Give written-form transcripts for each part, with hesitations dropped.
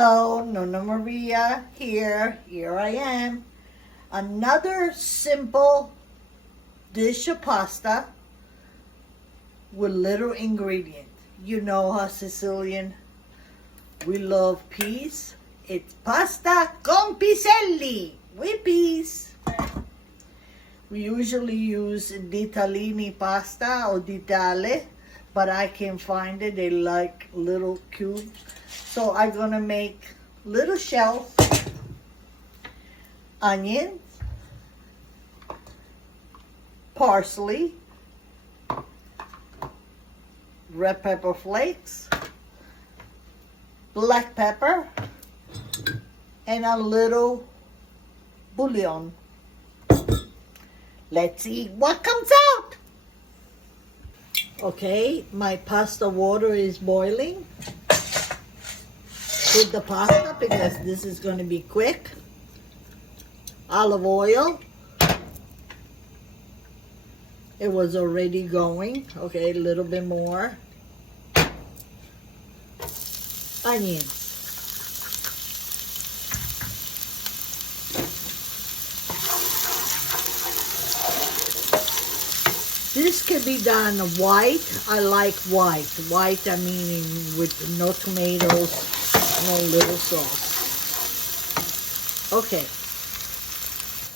Hello, Nonna Maria here. Here I am. Another simple dish of pasta with little ingredient. You know how Sicilian, we love peas. It's pasta con piselli with peas. We usually use ditalini pasta or ditale, but I can't find it. They like little cubes. So I'm gonna make little shells, onions, parsley, red pepper flakes, black pepper, and a little bouillon. Let's see what comes out. Okay, my pasta water is boiling. Put the pasta because this is going to be quick. Olive oil. It was already going. Okay, a little bit more. Onions. This can be done white. I like white. White, I mean with no tomatoes, no little sauce. Okay.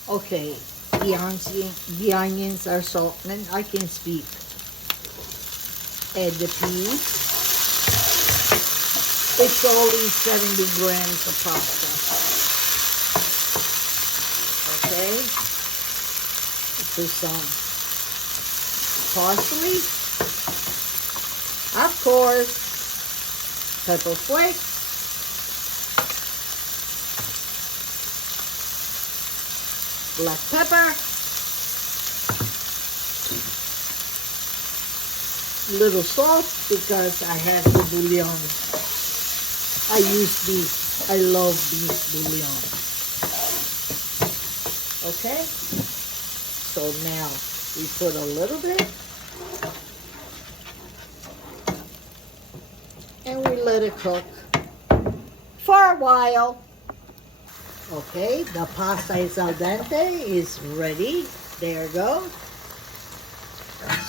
Okay. The onions are softened. I can speak. Add the peas. It's only 70 grams of pasta. Okay. Put some parsley, of course, pepper flakes, black pepper, little salt because I have the bouillon. I use beef. I love beef bouillon. Okay, so now we put a little bit and we let it cook for a while. Okay, the pasta is al dente, is ready. There you go.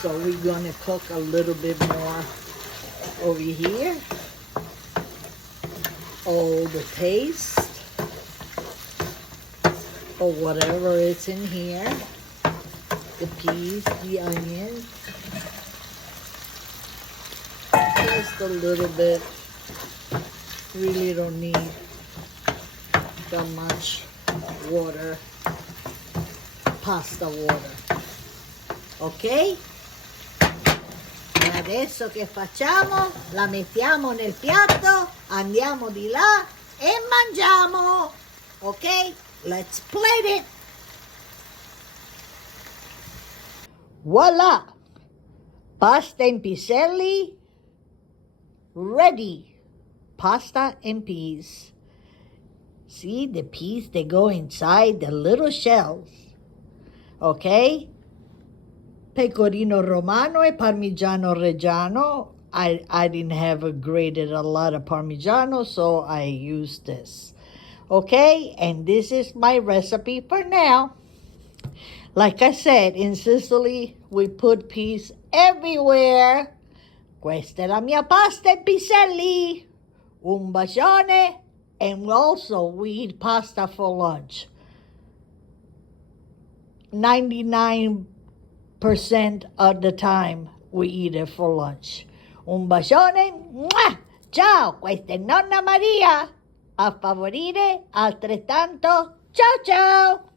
So we're gonna cook a little bit more over here. All the paste or whatever is in here. The peas, the onions, just a little bit. Really don't need that much water, pasta water. Ok? E adesso che facciamo? La mettiamo nel piatto, andiamo di là e mangiamo. Ok? Let's plate it. Voila! Pasta and piselli ready. Pasta and peas. See the peas, they go inside the little shells. Okay? Pecorino Romano e Parmigiano Reggiano. I didn't have grated a lot of Parmigiano, so I used this. Okay? And this is my recipe for now. Like I said, in Sicily, we put peas everywhere. Questa è la mia pasta e piselli. Un bacione. And also, we eat pasta for lunch. 99% of the time, we eat it for lunch. Un bacione. Mua! Ciao, questa è Nonna Maria. A favorire altrettanto. Ciao, ciao.